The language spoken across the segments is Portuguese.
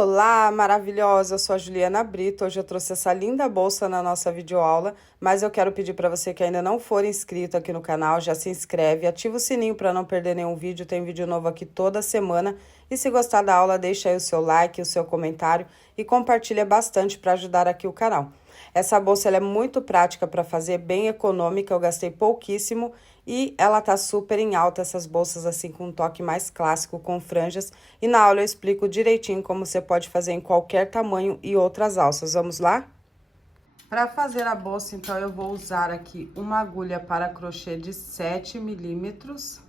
Olá, maravilhosa! Eu sou a Juliana Brito. Hoje eu trouxe essa linda bolsa na nossa videoaula, mas eu quero pedir para você que ainda não for inscrito aqui no canal, já se inscreve, ativa o sininho para não perder nenhum vídeo. Tem vídeo novo aqui toda semana. E se gostar da aula, deixa aí o seu like, o seu comentário e compartilha bastante para ajudar aqui o canal. Essa bolsa ela é muito prática para fazer, bem econômica, eu gastei pouquíssimo e ela tá super em alta, essas bolsas assim com um toque mais clássico, com franjas. E na aula eu explico direitinho como você pode fazer em qualquer tamanho e outras alças. Vamos lá? Para fazer a bolsa, então, eu vou usar aqui uma agulha para crochê de 7 milímetros.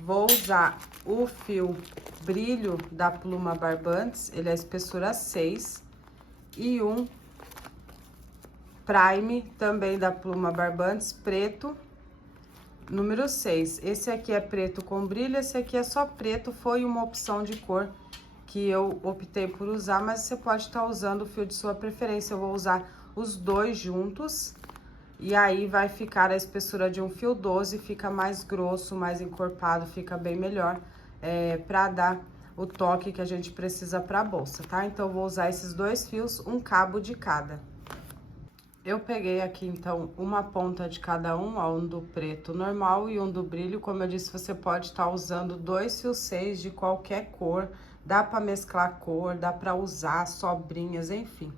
Vou usar o fio brilho da Pluma Barbantes, ele é espessura 6. E um prime também da Pluma Barbantes, preto, número 6. Esse aqui é preto com brilho, esse aqui é só preto, foi uma opção de cor que eu optei por usar, mas você pode estar usando o fio de sua preferência. Eu vou usar os dois juntos, e aí vai ficar a espessura de um fio 12, fica mais grosso, mais encorpado, fica bem melhor, pra dar o toque que a gente precisa pra bolsa, tá? Então, eu vou usar esses dois fios, um cabo de cada. Eu peguei aqui, então, uma ponta de cada um, ó, um do preto normal e um do brilho. Como eu disse, você pode estar usando dois fios 6 de qualquer cor. Dá pra mesclar cor, dá pra usar sobrinhas, enfim.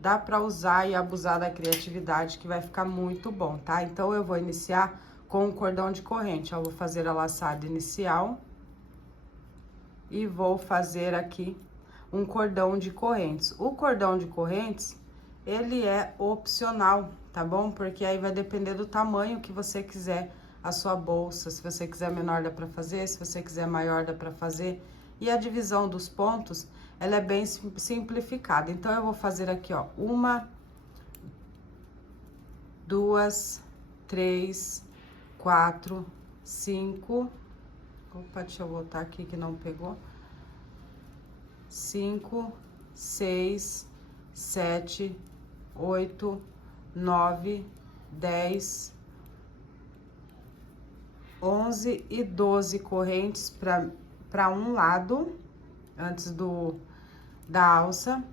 Dá pra usar e abusar da criatividade, que vai ficar muito bom, tá? Então, eu vou iniciar com um cordão de corrente. Eu vou fazer a laçada inicial. E vou fazer aqui um cordão de correntes. O cordão de correntes, ele é opcional, tá bom? Porque aí vai depender do tamanho que você quiser a sua bolsa. Se você quiser menor, dá pra fazer. Se você quiser maior, dá pra fazer. E a divisão dos pontos, ela é bem simplificada. Então, eu vou fazer aqui, ó, 1, 2, 3, 4, 5... Opa, deixa eu voltar aqui que não pegou. 5, 6, 7, 8, 9, 10, 11 e 12 correntes para um lado, antes da alça.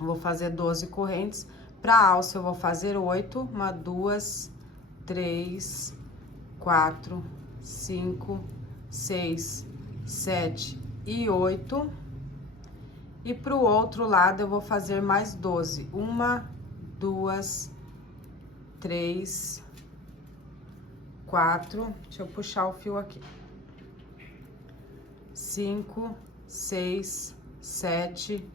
Vou fazer 12 correntes. Para a alça, eu vou fazer 8. 1, 2, 3, 4, 5, 6, 7 e 8. E pro outro lado, eu vou fazer mais 12. 1, 2, 3, 4. Deixa eu puxar o fio aqui. 5, 6, 7,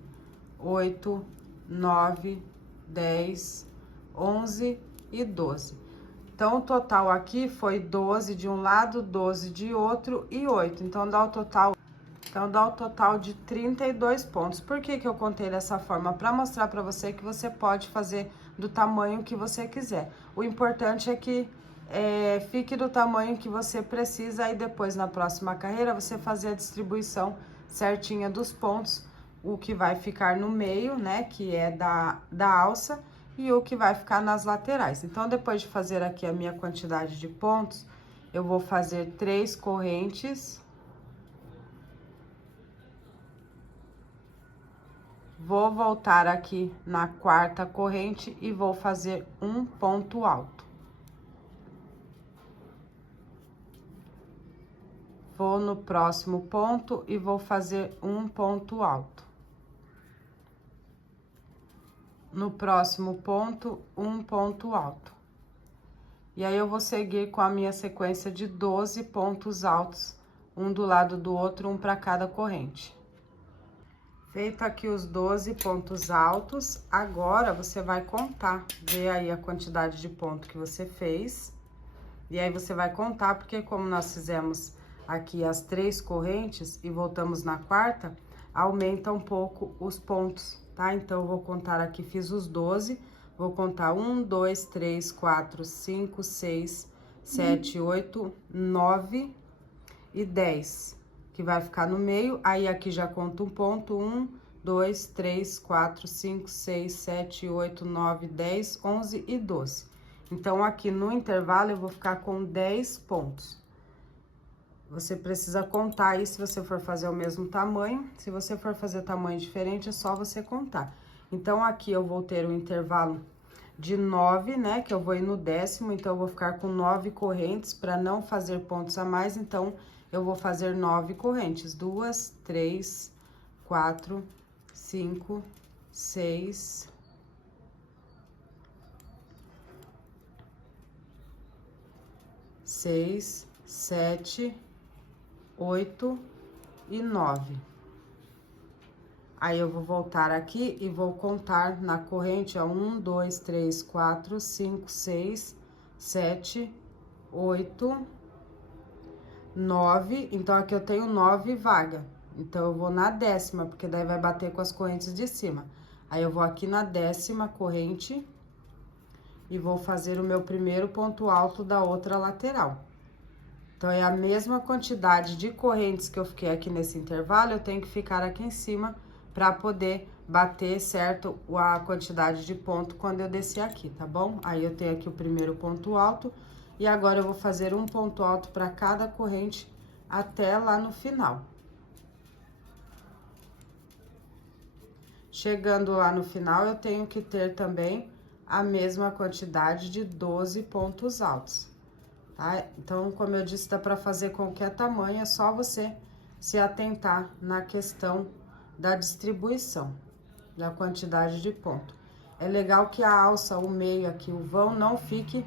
8, 9, 10, 11 e 12. Então, o total aqui foi 12 de um lado, 12 de outro e 8. Então, dá o total de 32 pontos. Por que que eu contei dessa forma? Para mostrar para você que você pode fazer do tamanho que você quiser. O importante é que fique do tamanho que você precisa, e depois, na próxima carreira, você fazer a distribuição certinha dos pontos. O que vai ficar no meio, né, que é da alça, e o que vai ficar nas laterais. Então, depois de fazer aqui a minha quantidade de pontos, eu vou fazer 3 correntes. Vou voltar aqui na quarta corrente e vou fazer um ponto alto. Vou no próximo ponto e vou fazer um ponto alto. No próximo ponto, um ponto alto. E aí, eu vou seguir com a minha sequência de 12 pontos altos, um do lado do outro, um para cada corrente. Feito aqui os 12 pontos altos, agora você vai contar, ver aí a quantidade de ponto que você fez. E aí, você vai contar, porque como nós fizemos aqui as 3 correntes e voltamos na quarta, aumenta um pouco os pontos, tá? Então, eu vou contar aqui, fiz os 12, vou contar 1, 2, 3, 4, 5, 6, 7, 8, 9 e 10, que vai ficar no meio. Aí, aqui já conto um ponto, 1, 2, 3, 4, 5, 6, 7, 8, 9, 10, 11 e 12. Então, aqui no intervalo, eu vou ficar com 10 pontos. Você precisa contar aí se você for fazer o mesmo tamanho. Se você for fazer tamanho diferente, é só você contar. Então, aqui eu vou ter um intervalo de 9, né? Que eu vou ir no 10º, então eu vou ficar com 9 correntes para não fazer pontos a mais. Então, eu vou fazer 9 correntes. 2, 3, 4, 5, 6, 6, 7, 8 e 9. Aí, eu vou voltar aqui e vou contar na corrente, ó, 1, 2, 3, 4, 5, 6, 7, 8, 9. Então, aqui eu tenho 9 vagas. Então, eu vou na 10ª, porque daí vai bater com as correntes de cima. Aí, eu vou aqui na 10ª corrente e vou fazer o meu primeiro ponto alto da outra lateral. Então, é a mesma quantidade de correntes que eu fiquei aqui nesse intervalo, eu tenho que ficar aqui em cima para poder bater certo a quantidade de ponto quando eu descer aqui, tá bom? Aí, eu tenho aqui o primeiro ponto alto e agora eu vou fazer um ponto alto para cada corrente até lá no final. Chegando lá no final, eu tenho que ter também a mesma quantidade de 12 pontos altos. Tá? Então, como eu disse, dá para fazer qualquer tamanho, é só você se atentar na questão da distribuição, da quantidade de ponto. É legal que a alça, o meio aqui, o vão, não fique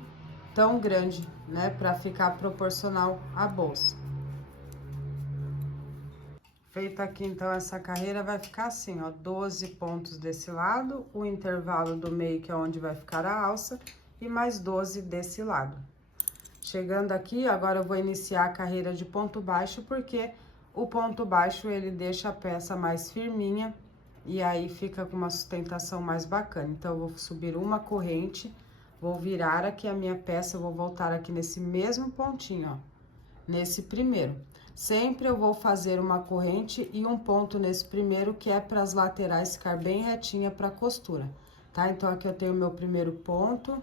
tão grande, né? Para ficar proporcional à bolsa. Feita aqui, então, essa carreira vai ficar assim, ó, 12 pontos desse lado, o intervalo do meio, que é onde vai ficar a alça, e mais 12 desse lado. Chegando aqui, agora eu vou iniciar a carreira de ponto baixo, porque o ponto baixo, ele deixa a peça mais firminha, e aí fica com uma sustentação mais bacana. Então, eu vou subir uma corrente, vou virar aqui a minha peça, eu vou voltar aqui nesse mesmo pontinho, ó, nesse primeiro. Sempre eu vou fazer uma corrente e um ponto nesse primeiro, que é para as laterais ficar bem retinha para costura, tá? Então, aqui eu tenho o meu primeiro ponto.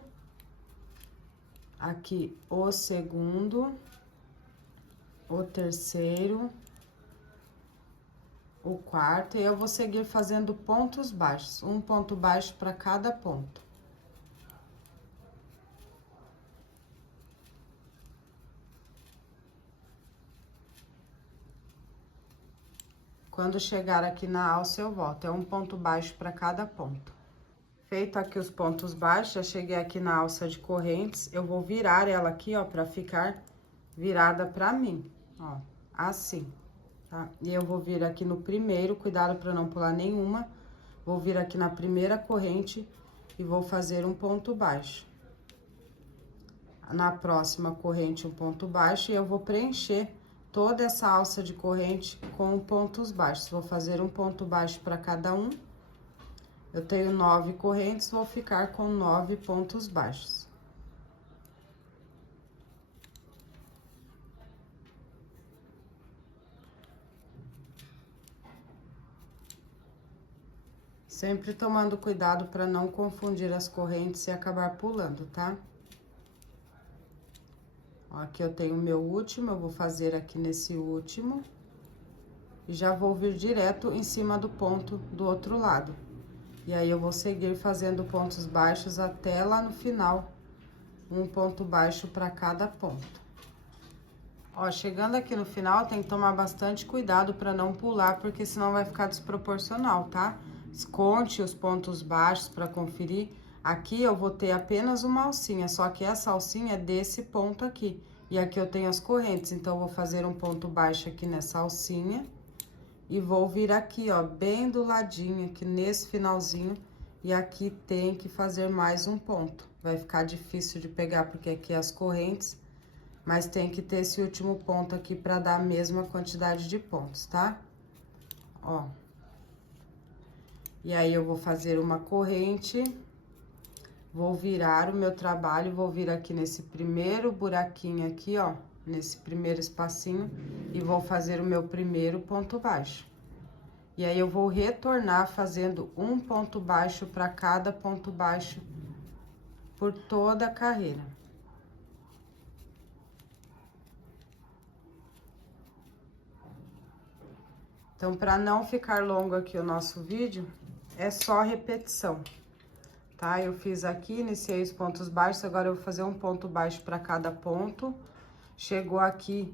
Aqui, o segundo, o terceiro, o quarto, e eu vou seguir fazendo pontos baixos, um ponto baixo para cada ponto. Quando chegar aqui na alça, eu volto, é um ponto baixo para cada ponto. Feito aqui os pontos baixos, já cheguei aqui na alça de correntes, eu vou virar ela aqui, ó, pra ficar virada pra mim, ó, assim, tá? E eu vou vir aqui no primeiro, cuidado pra não pular nenhuma, vou vir aqui na primeira corrente e vou fazer um ponto baixo. Na próxima corrente, um ponto baixo, e eu vou preencher toda essa alça de corrente com pontos baixos. Vou fazer um ponto baixo pra cada um. Eu tenho 9 correntes, vou ficar com 9 pontos baixos. Sempre tomando cuidado para não confundir as correntes e acabar pulando, tá? Ó, aqui eu tenho o meu último, eu vou fazer aqui nesse último. E já vou vir direto em cima do ponto do outro lado. E aí, eu vou seguir fazendo pontos baixos até lá no final, um ponto baixo para cada ponto. Ó, chegando aqui no final, tem que tomar bastante cuidado para não pular, porque senão vai ficar desproporcional, tá? Conte os pontos baixos para conferir. Aqui eu vou ter apenas uma alcinha, só que essa alcinha é desse ponto aqui. E aqui eu tenho as correntes, então eu vou fazer um ponto baixo aqui nessa alcinha. E vou vir aqui, ó, bem do ladinho, aqui nesse finalzinho, e aqui tem que fazer mais um ponto. Vai ficar difícil de pegar, porque aqui é as correntes, mas tem que ter esse último ponto aqui pra dar a mesma quantidade de pontos, tá? Ó. E aí, eu vou fazer uma corrente, vou virar o meu trabalho, vou vir aqui nesse primeiro buraquinho aqui, ó, nesse primeiro espacinho, e vou fazer o meu primeiro ponto baixo. E aí, eu vou retornar fazendo um ponto baixo para cada ponto baixo por toda a carreira. Então, para não ficar longo aqui o nosso vídeo, é só repetição, tá? Eu fiz aqui, iniciei os pontos baixos, agora eu vou fazer um ponto baixo para cada ponto. Chegou aqui,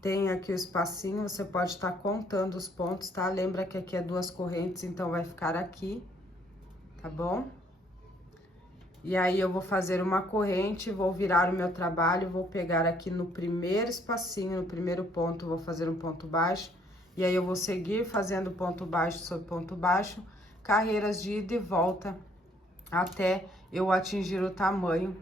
tem aqui o espacinho, você pode estar contando os pontos, tá? Lembra que aqui é 2 correntes, então vai ficar aqui, tá bom? E aí, eu vou fazer uma corrente, vou virar o meu trabalho, vou pegar aqui no primeiro espacinho, no primeiro ponto, vou fazer um ponto baixo. E aí, eu vou seguir fazendo ponto baixo sobre ponto baixo, carreiras de ida e volta, até eu atingir o tamanho.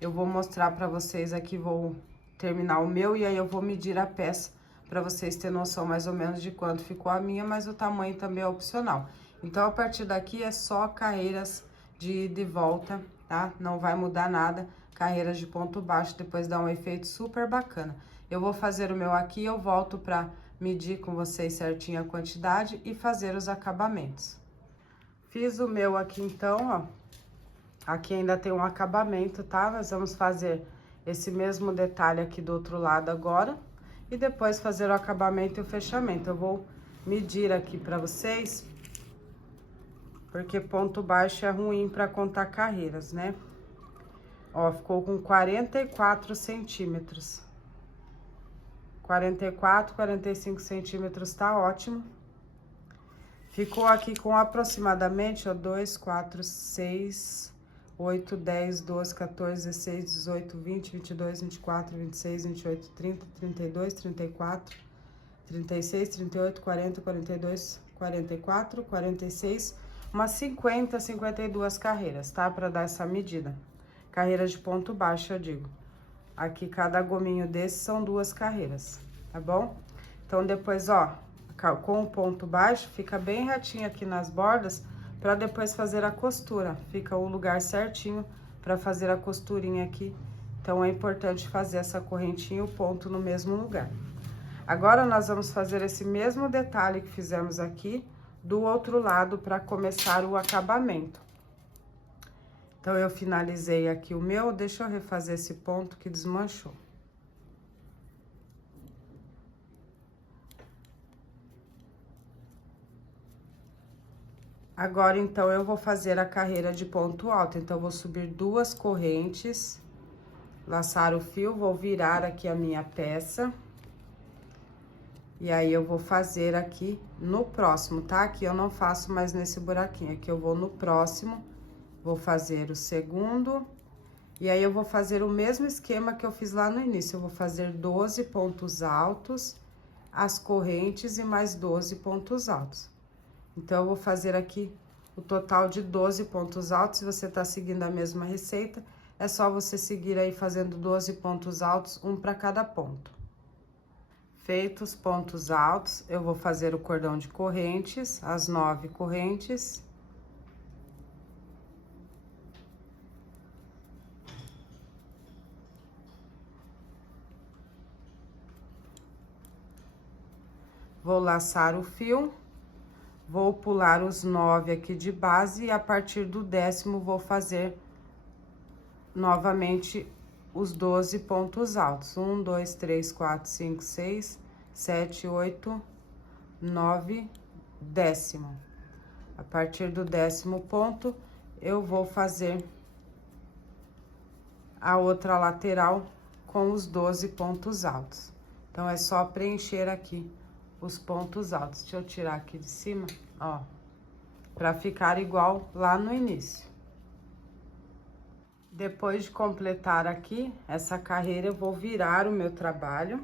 Eu vou mostrar pra vocês aqui, vou terminar o meu, e aí eu vou medir a peça, pra vocês terem noção mais ou menos de quanto ficou a minha, mas o tamanho também é opcional. Então, a partir daqui, é só carreiras de ida e volta, tá? Não vai mudar nada, carreiras de ponto baixo, depois dá um efeito super bacana. Eu vou fazer o meu aqui, eu volto pra medir com vocês certinho a quantidade e fazer os acabamentos. Fiz o meu aqui então, ó, aqui ainda tem um acabamento, tá? Nós vamos fazer esse mesmo detalhe aqui do outro lado agora, e depois fazer o acabamento e o fechamento. Eu vou medir aqui pra vocês, porque ponto baixo é ruim pra contar carreiras, né? Ó, ficou com 44 centímetros. 44, 45 centímetros, tá ótimo. Ficou aqui com aproximadamente, ó, 2, 4, 6, 8, 10, 12, 14, 16, 18, 20, 22, 24, 26, 28, 30, 32, 34, 36, 38, 40, 42, 44, 46, umas 50, 52 carreiras, tá? Pra dar essa medida. Carreiras de ponto baixo, eu digo. Aqui, cada gominho desse são 2 carreiras, tá bom? Então, depois, ó, com o ponto baixo, fica bem retinho aqui nas bordas, pra depois fazer a costura. Fica o lugar certinho pra fazer a costurinha aqui. Então, é importante fazer essa correntinha e o ponto no mesmo lugar. Agora, nós vamos fazer esse mesmo detalhe que fizemos aqui, do outro lado, pra começar o acabamento. Então, eu finalizei aqui o meu, deixa eu refazer esse ponto que desmanchou. Agora, então, eu vou fazer a carreira de ponto alto. Então, eu vou subir 2 correntes, laçar o fio, vou virar aqui a minha peça. E aí, eu vou fazer aqui no próximo, tá? Aqui eu não faço mais nesse buraquinho, aqui eu vou no próximo. Vou fazer o segundo, e aí eu vou fazer o mesmo esquema que eu fiz lá no início. Eu vou fazer 12 pontos altos, as correntes e mais 12 pontos altos. Então, eu vou fazer aqui o total de 12 pontos altos. Se você tá seguindo a mesma receita, é só você seguir aí fazendo 12 pontos altos, um para cada ponto. Feitos pontos altos, eu vou fazer o cordão de correntes, as 9 correntes. Vou laçar o fio, vou pular os 9 aqui de base e a partir do 10º vou fazer novamente os 12 pontos altos. 1, 2, 3, 4, 5, 6, 7, 8, 9, 10º. A partir do 10º ponto, eu vou fazer a outra lateral com os 12 pontos altos. Então, é só preencher aqui os pontos altos. Deixa eu tirar aqui de cima, ó, pra ficar igual lá no início. Depois de completar aqui essa carreira, eu vou virar o meu trabalho.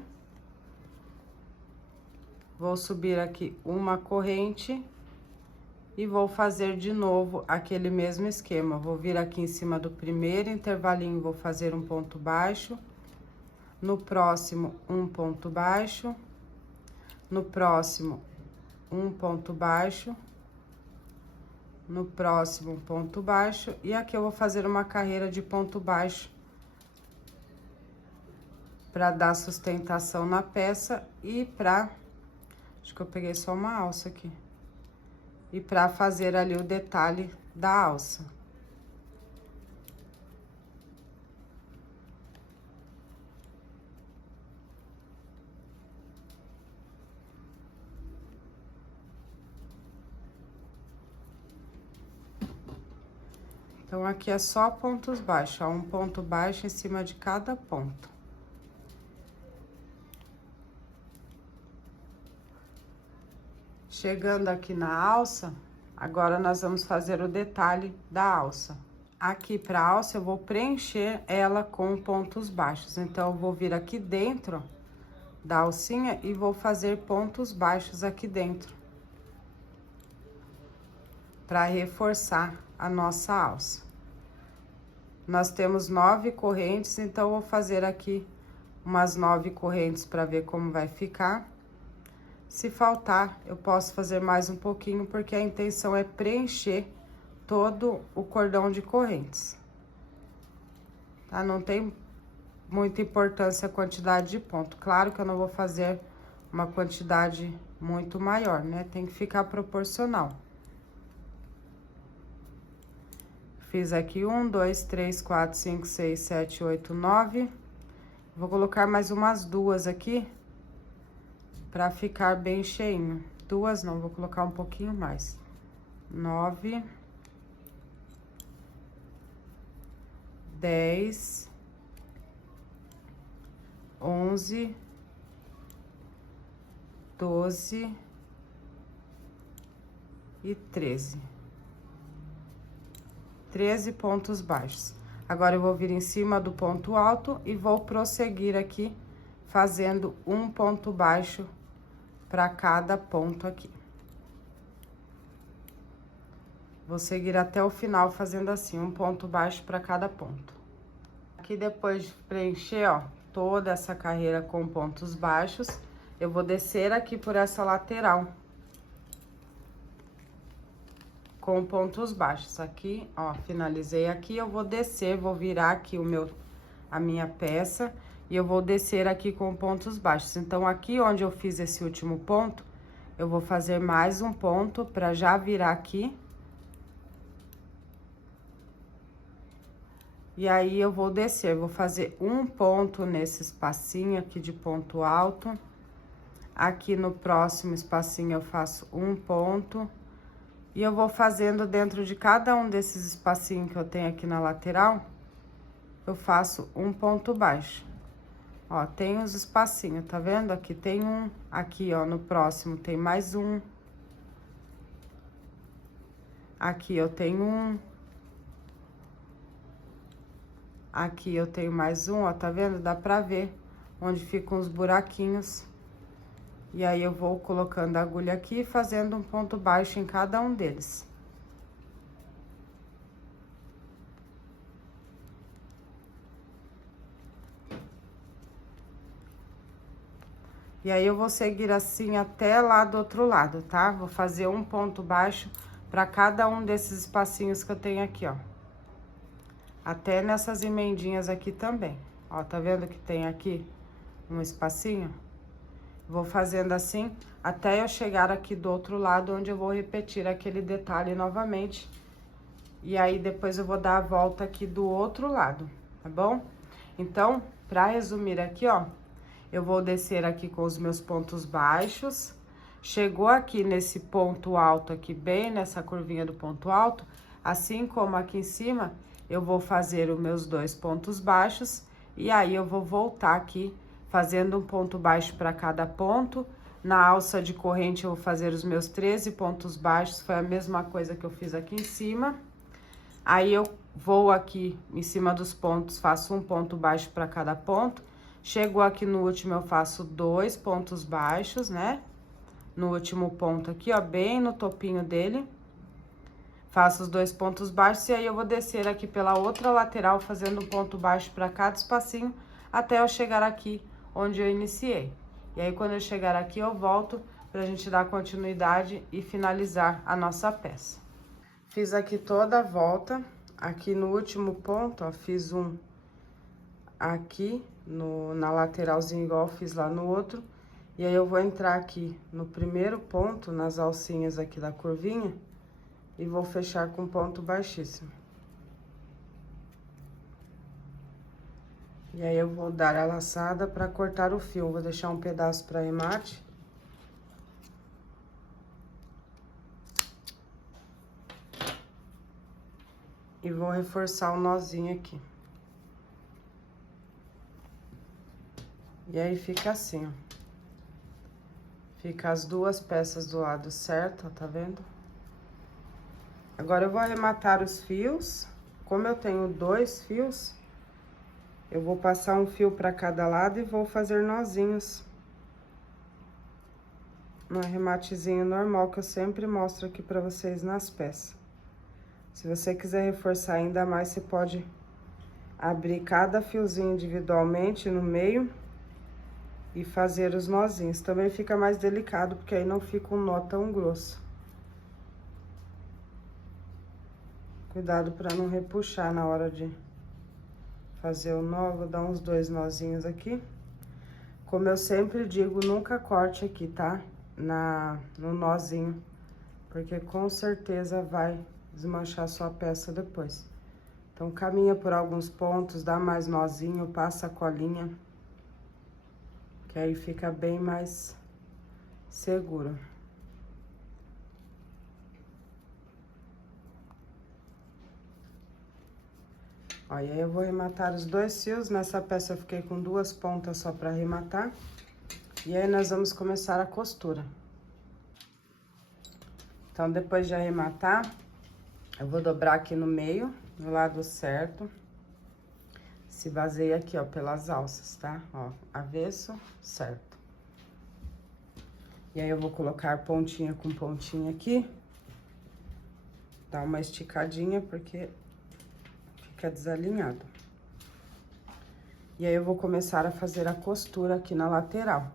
Vou subir aqui uma corrente e vou fazer de novo aquele mesmo esquema. Vou vir aqui em cima do primeiro intervalinho, vou fazer um ponto baixo. No próximo, um ponto baixo. No próximo, um ponto baixo. No próximo, um ponto baixo. E aqui eu vou fazer uma carreira de ponto baixo para dar sustentação na peça e pra... Acho que eu peguei só uma alça aqui. E pra fazer ali o detalhe da alça. Então, aqui é só pontos baixos, ó, um ponto baixo em cima de cada ponto. Chegando aqui na alça, agora nós vamos fazer o detalhe da alça. Aqui pra alça, eu vou preencher ela com pontos baixos. Então, eu vou vir aqui dentro da alcinha e vou fazer pontos baixos aqui dentro, para reforçar a nossa alça. Nós temos 9 correntes, então eu vou fazer aqui umas 9 correntes para ver como vai ficar. Se faltar, eu posso fazer mais um pouquinho, porque a intenção é preencher todo o cordão de correntes. Tá? Não tem muita importância a quantidade de ponto. Claro que eu não vou fazer uma quantidade muito maior, né? Tem que ficar proporcional. Fiz aqui 1, 2, 3, 4, 5, 6, 7, 8, 9. Vou colocar mais umas 2 aqui, pra ficar bem cheinho. 2 não, vou colocar um pouquinho mais. 9, 10, 11, 12 e 13. 13 pontos baixos. Agora, eu vou vir em cima do ponto alto e vou prosseguir aqui, fazendo um ponto baixo para cada ponto aqui. Vou seguir até o final fazendo assim, um ponto baixo para cada ponto. Aqui, depois de preencher, ó, toda essa carreira com pontos baixos, eu vou descer aqui por essa lateral com pontos baixos. Aqui, ó, finalizei aqui, eu vou descer, vou virar aqui a minha peça e eu vou descer aqui com pontos baixos. Então, aqui onde eu fiz esse último ponto, eu vou fazer mais um ponto para já virar aqui. E aí, eu vou descer, vou fazer um ponto nesse espacinho aqui de ponto alto. Aqui no próximo espacinho, eu faço um ponto. E eu vou fazendo dentro de cada um desses espacinhos que eu tenho aqui na lateral, eu faço um ponto baixo. Ó, tem os espacinhos, tá vendo? Aqui tem um, aqui, ó, no próximo tem mais um. Aqui eu tenho um. Aqui eu tenho mais um, ó, tá vendo? Dá pra ver onde ficam os buraquinhos. E aí, eu vou colocando a agulha aqui e fazendo um ponto baixo em cada um deles. E aí, eu vou seguir assim até lá do outro lado, tá? Vou fazer um ponto baixo para cada um desses espacinhos que eu tenho aqui, ó. Até nessas emendinhas aqui também. Ó, tá vendo que tem aqui um espacinho? Vou fazendo assim, até eu chegar aqui do outro lado, onde eu vou repetir aquele detalhe novamente. E aí, depois eu vou dar a volta aqui do outro lado, tá bom? Então, pra resumir aqui, ó, eu vou descer aqui com os meus pontos baixos. Chegou aqui nesse ponto alto aqui, bem nessa curvinha do ponto alto, assim como aqui em cima, eu vou fazer os meus 2 pontos baixos. E aí, eu vou voltar aqui, fazendo um ponto baixo para cada ponto. Na alça de corrente, eu vou fazer os meus 13 pontos baixos, foi a mesma coisa que eu fiz aqui em cima. Aí, eu vou aqui em cima dos pontos, faço um ponto baixo para cada ponto. Chegou aqui no último, eu faço 2 pontos baixos, né? No último ponto aqui, ó, bem no topinho dele. Faço os 2 pontos baixos e aí eu vou descer aqui pela outra lateral, fazendo um ponto baixo para cada espacinho, até eu chegar aqui onde eu iniciei. E aí, quando eu chegar aqui, eu volto pra gente dar continuidade e finalizar a nossa peça. Fiz aqui toda a volta, aqui no último ponto, ó, fiz um aqui na lateralzinha, igual eu fiz lá no outro. E aí, eu vou entrar aqui no primeiro ponto, nas alcinhas aqui da curvinha, e vou fechar com ponto baixíssimo. E aí, eu vou dar a laçada para cortar o fio. Vou deixar um pedaço para remate. E vou reforçar o nozinho aqui. E aí fica assim, ó. Fica as duas peças do lado certo, ó, tá vendo? Agora eu vou arrematar os fios. Como eu tenho 2 fios, eu vou passar um fio para cada lado e vou fazer nozinhos. Um arrematezinho normal que eu sempre mostro aqui para vocês nas peças. Se você quiser reforçar ainda mais, você pode abrir cada fiozinho individualmente no meio e fazer os nozinhos. Também fica mais delicado, porque aí não fica um nó tão grosso. Cuidado para não repuxar na hora de fazer o nó. Vou dar uns 2 nozinhos aqui. Como eu sempre digo, nunca corte aqui, tá? No nozinho, porque com certeza vai desmanchar sua peça depois. Então, caminha por alguns pontos, dá mais nozinho, passa a colinha, que aí fica bem mais seguro. Ó, e aí eu vou arrematar os 2 fios. Nessa peça eu fiquei com 2 pontas só pra arrematar. E aí nós vamos começar a costura. Então, depois de arrematar, eu vou dobrar aqui no meio, do lado certo. Se baseia aqui, ó, pelas alças, tá? Ó, avesso, certo. E aí eu vou colocar pontinha com pontinha aqui. Dar uma esticadinha, porque fica desalinhado. E aí eu vou começar a fazer a costura aqui na lateral.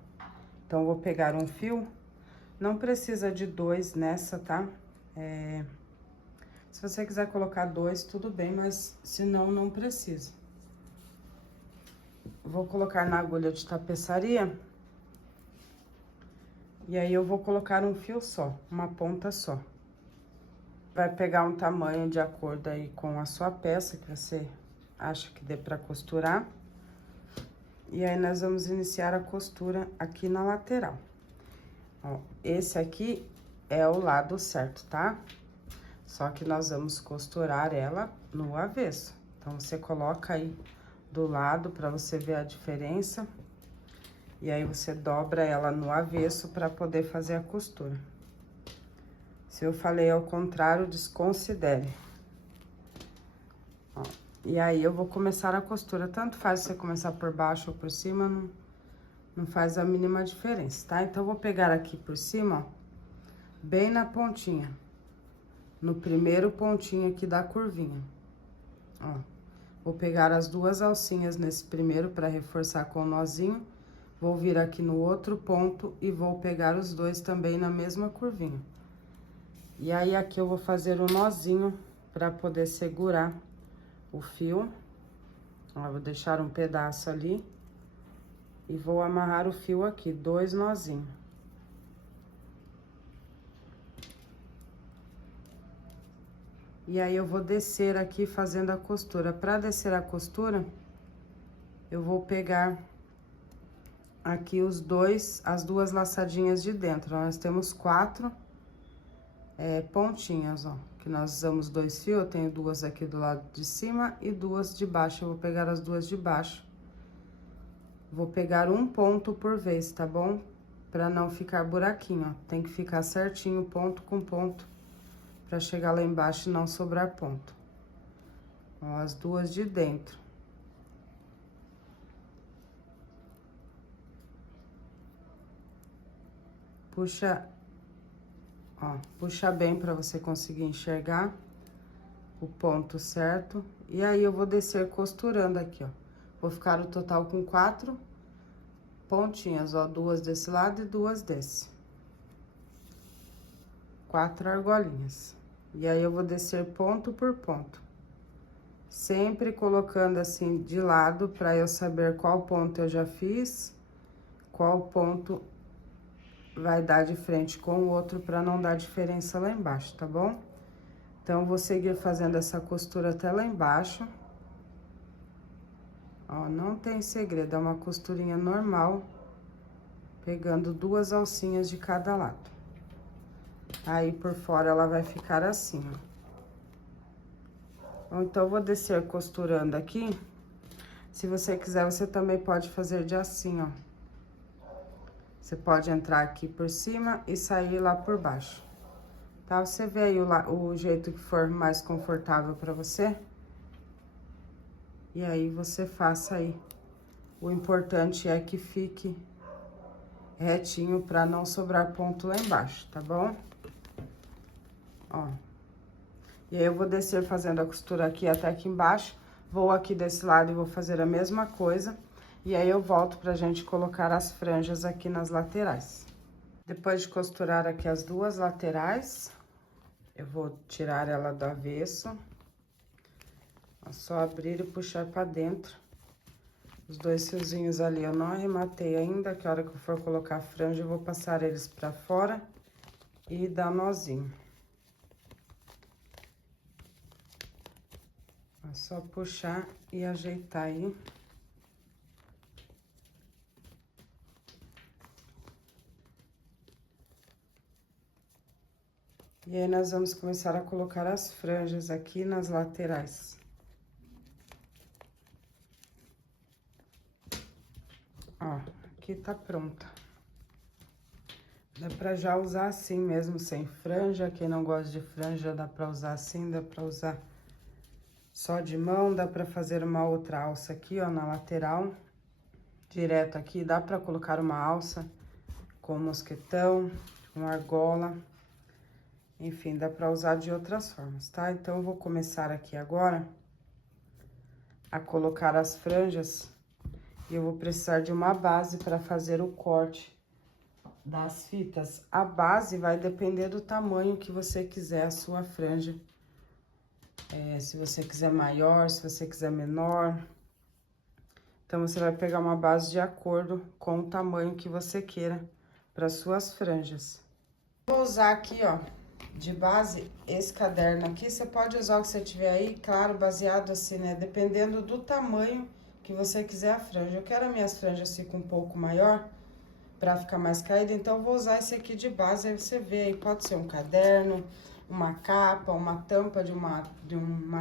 Então, eu vou pegar um fio, não precisa de 2 nessa, tá? Se você quiser colocar 2, tudo bem, mas se não, não precisa. Vou colocar na agulha de tapeçaria. E aí eu vou colocar um fio só, uma ponta só. Vai pegar um tamanho de acordo aí com a sua peça, que você acha que dê pra costurar. E aí, nós vamos iniciar a costura aqui na lateral. Ó, esse aqui é o lado certo, tá? Só que nós vamos costurar ela no avesso. Então, você coloca aí do lado pra você ver a diferença. E aí, você dobra ela no avesso pra poder fazer a costura. Se eu falei ao contrário, desconsidere. Ó, e aí, eu vou começar a costura. Tanto faz você começar por baixo ou por cima, não faz a mínima diferença, tá? Então, eu vou pegar aqui por cima, ó, bem na pontinha. No primeiro pontinho aqui da curvinha. Ó, vou pegar as 2 alcinhas nesse primeiro pra reforçar com o nozinho. Vou vir aqui no outro ponto e vou pegar os 2 também na mesma curvinha. E aí, aqui eu vou fazer um nozinho pra poder segurar o fio. Ó, vou deixar um pedaço ali. E vou amarrar o fio aqui, 2 nozinhos. E aí, eu vou descer aqui fazendo a costura. Pra descer a costura, eu vou pegar aqui as 2 laçadinhas de dentro. Nós temos 4 pontinhas, ó, que nós usamos 2 fios. Eu tenho 2 aqui do lado de cima e 2 de baixo. Eu vou pegar as 2 de baixo. Vou pegar um ponto por vez, tá bom? Pra não ficar buraquinho, ó. Tem que ficar certinho, ponto com ponto, pra chegar lá embaixo e não sobrar ponto. Ó, as 2 de dentro. Puxa, ó, puxa bem pra você conseguir enxergar o ponto certo. E aí, eu vou descer costurando aqui, ó. Vou ficar o total com 4 pontinhas, ó, 2 desse lado e 2 desse. 4 argolinhas. E aí, eu vou descer ponto por ponto. Sempre colocando assim de lado pra eu saber qual ponto eu já fiz, qual ponto vai dar de frente com o outro pra não dar diferença lá embaixo, tá bom? Então, vou seguir fazendo essa costura até lá embaixo. Ó, não tem segredo, é uma costurinha normal, pegando 2 alcinhas de cada lado. Aí, por fora, ela vai ficar assim, ó. Então, eu vou descer costurando aqui. Se você quiser, você também pode fazer de assim, ó. Você pode entrar aqui por cima e sair lá por baixo. Tá? Você vê aí o jeito que for mais confortável pra você. E aí, você faça aí. O importante é que fique retinho pra não sobrar ponto lá embaixo, tá bom? Ó. E aí, eu vou descer fazendo a costura aqui até aqui embaixo. Vou aqui desse lado e vou fazer a mesma coisa. E aí, eu volto pra gente colocar as franjas aqui nas laterais. Depois de costurar aqui as duas laterais, eu vou tirar ela do avesso. É só abrir e puxar pra dentro. Os dois fiozinhos ali eu não arrematei ainda, que a hora que eu for colocar a franja, eu vou passar eles pra fora e dar nozinho. É só puxar e ajeitar aí. E aí, nós vamos começar a colocar as franjas aqui nas laterais. Ó, aqui tá pronta. Dá pra já usar assim mesmo, sem franja. Quem não gosta de franja, dá pra usar assim, dá pra usar só de mão. Dá pra fazer uma outra alça aqui, ó, na lateral. Direto aqui, dá pra colocar uma alça com mosquetão, com argola. Enfim, dá pra usar de outras formas, tá? Então, eu vou começar aqui agora a colocar as franjas. E eu vou precisar de uma base para fazer o corte das fitas. A base vai depender do tamanho que você quiser a sua franja. Se você quiser maior, se você quiser menor. Então, você vai pegar uma base de acordo com o tamanho que você queira para suas franjas. Vou usar aqui, ó, de base, esse caderno aqui. Você pode usar o que você tiver aí, claro, baseado assim, né? Dependendo do tamanho que você quiser a franja. Eu quero as minhas franjas ficar um pouco maior, pra ficar mais caída, então eu vou usar esse aqui de base. Aí você vê aí, pode ser um caderno, uma capa, uma tampa de uma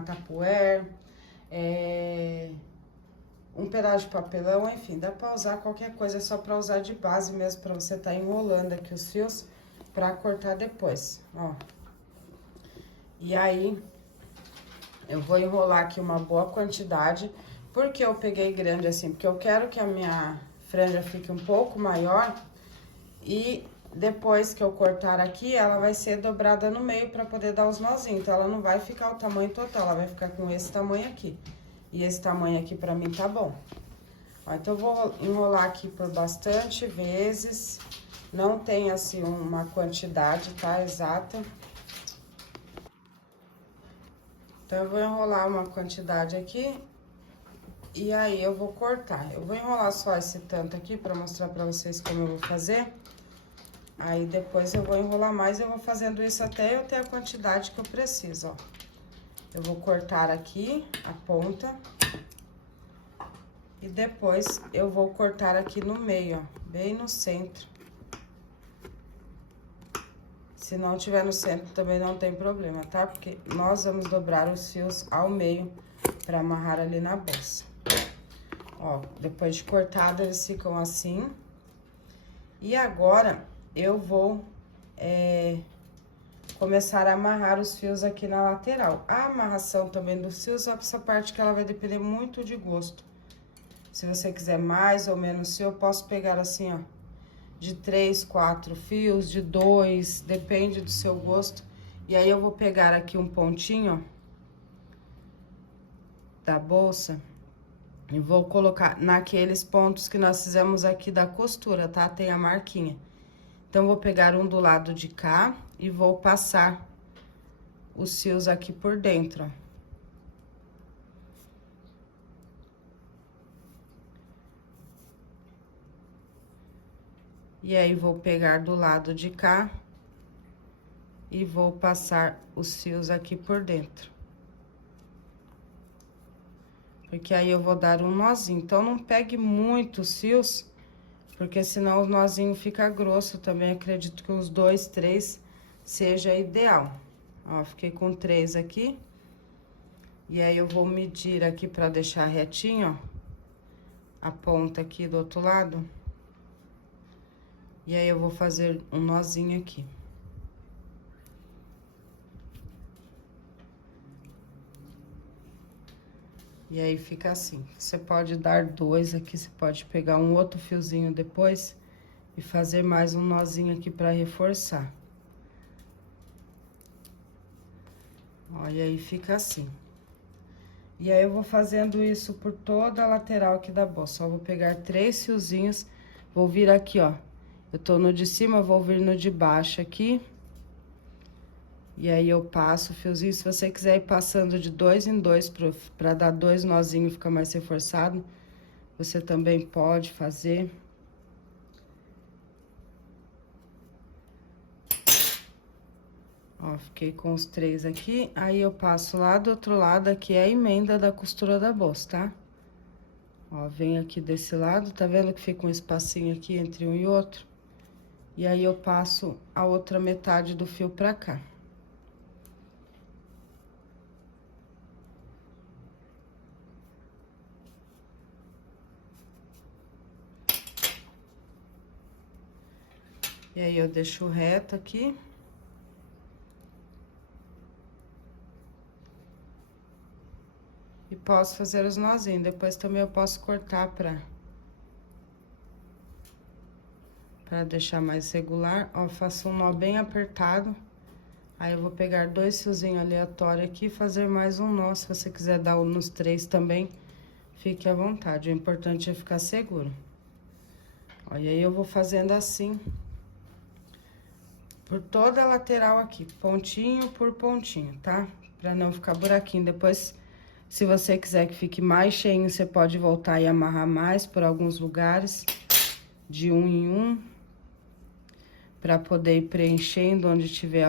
Tupperware, um pedaço de papelão, enfim, dá pra usar qualquer coisa, é só pra usar de base mesmo, pra você tá enrolando aqui os fios pra cortar depois, ó. E aí, eu vou enrolar aqui uma boa quantidade. Por que eu peguei grande assim? Porque eu quero que a minha franja fique um pouco maior e depois que eu cortar aqui, ela vai ser dobrada no meio pra poder dar os nozinhos. Então, ela não vai ficar o tamanho total, ela vai ficar com esse tamanho aqui. E esse tamanho aqui pra mim tá bom. Ó, então, eu vou enrolar aqui por bastante vezes. Não tem, assim, uma quantidade, tá? Exata. Então, eu vou enrolar uma quantidade aqui. E aí, eu vou cortar. Eu vou enrolar só esse tanto aqui pra mostrar pra vocês como eu vou fazer. Aí, depois eu vou enrolar mais, eu vou fazendo isso até eu ter a quantidade que eu preciso, ó. Eu vou cortar aqui a ponta. E depois eu vou cortar aqui no meio, ó, bem no centro. Se não tiver no centro, também não tem problema, tá? Porque nós vamos dobrar os fios ao meio pra amarrar ali na bolsa. Ó, depois de cortado, eles ficam assim. E agora, eu vou começar a amarrar os fios aqui na lateral. A amarração também dos fios, essa parte que ela vai depender muito de gosto. Se você quiser mais ou menos fio, eu posso pegar assim, ó, de 3, 4 fios, de 2, depende do seu gosto. E aí, eu vou pegar aqui um pontinho, ó, da bolsa. E vou colocar naqueles pontos que nós fizemos aqui da costura, tá? Tem a marquinha. Então, vou pegar um do lado de cá e vou passar os fios aqui por dentro, ó. E aí, vou pegar do lado de cá e vou passar os fios aqui por dentro. Porque aí, eu vou dar um nozinho. Então, não pegue muitos fios, porque senão o nozinho fica grosso também. Acredito que uns 2, 3 seja ideal. Ó, fiquei com 3 aqui. E aí eu vou medir aqui pra deixar retinho, ó, a ponta aqui do outro lado. E aí eu vou fazer um nozinho aqui. E aí fica assim. Você pode dar 2 aqui, você pode pegar um outro fiozinho depois e fazer mais um nozinho aqui pra reforçar. Ó, e aí fica assim. E aí eu vou fazendo isso por toda a lateral aqui da bolsa. Só vou pegar 3 fiozinhos, vou vir aqui, ó. Eu tô no de cima, vou vir no de baixo aqui. E aí eu passo o fiozinho. Se você quiser ir passando de 2 em 2 pra dar 2 nozinhos e ficar mais reforçado, você também pode fazer. Ó, fiquei com os 3 aqui, aí eu passo lá do outro lado, aqui é a emenda da costura da bolsa, tá? Ó, vem aqui desse lado, tá vendo que fica um espacinho aqui entre um e outro? E aí eu passo a outra metade do fio pra cá. E aí eu deixo reto aqui. E posso fazer os nozinhos, depois também eu posso cortar pra deixar mais regular. Ó, faço um nó bem apertado. Aí eu vou pegar 2 fiozinhos aleatórios aqui e fazer mais um nó. Se você quiser dar nos 3 também, fique à vontade. O importante é ficar seguro. Ó, e aí eu vou fazendo assim, por toda a lateral aqui, pontinho por pontinho, tá? Pra não ficar buraquinho. Depois, se você quiser que fique mais cheinho, você pode voltar e amarrar mais por alguns lugares, de um em um, pra poder ir preenchendo onde tiver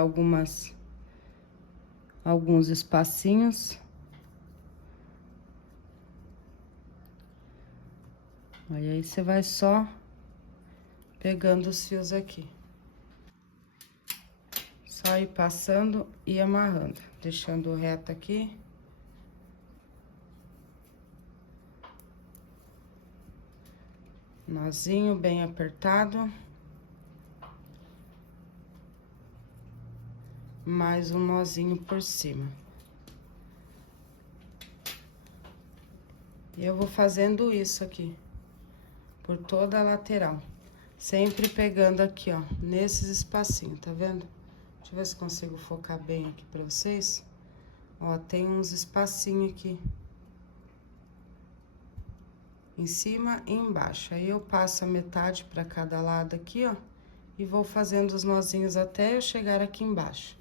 alguns espacinhos. Aí você vai só pegando os fios aqui. Só ir passando e amarrando, deixando reto aqui. Nozinho bem apertado. Mais um nozinho por cima. E eu vou fazendo isso aqui, por toda a lateral. Sempre pegando aqui, ó, nesses espacinhos, tá vendo? Deixa eu ver se consigo focar bem aqui pra vocês. Ó, tem uns espacinhos aqui. Em cima e embaixo. Aí eu passo a metade pra cada lado aqui, ó. E vou fazendo os nozinhos até eu chegar aqui embaixo.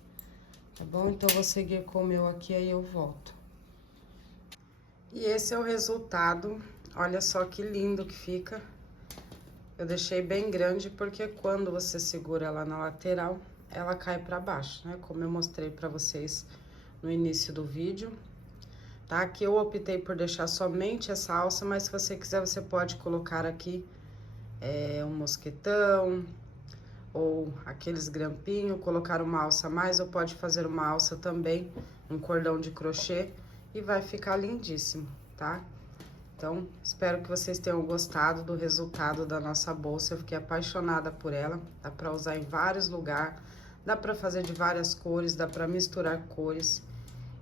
Tá bom? Então, eu vou seguir com o meu aqui, aí eu volto. E esse é o resultado. Olha só que lindo que fica. Eu deixei bem grande porque quando você segura ela na lateral, ela cai pra baixo, né? Como eu mostrei pra vocês no início do vídeo. Tá? Aqui eu optei por deixar somente essa alça, mas se você quiser, você pode colocar aqui um mosquetão ou aqueles grampinhos, colocar uma alça a mais, ou pode fazer uma alça também, um cordão de crochê, e vai ficar lindíssimo, tá? Então, espero que vocês tenham gostado do resultado da nossa bolsa. Eu fiquei apaixonada por ela. Dá pra usar em vários lugares, dá pra fazer de várias cores, dá pra misturar cores.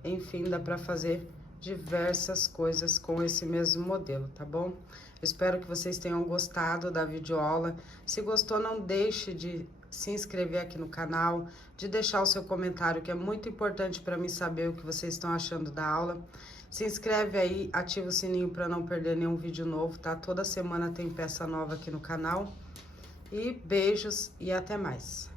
Enfim, dá pra fazer diversas coisas com esse mesmo modelo, tá bom? Eu espero que vocês tenham gostado da videoaula. Se gostou, não deixe de se inscrever aqui no canal, de deixar o seu comentário, que é muito importante para mim saber o que vocês estão achando da aula. Se inscreve aí, ativa o sininho para não perder nenhum vídeo novo, tá? Toda semana tem peça nova aqui no canal. E beijos e até mais.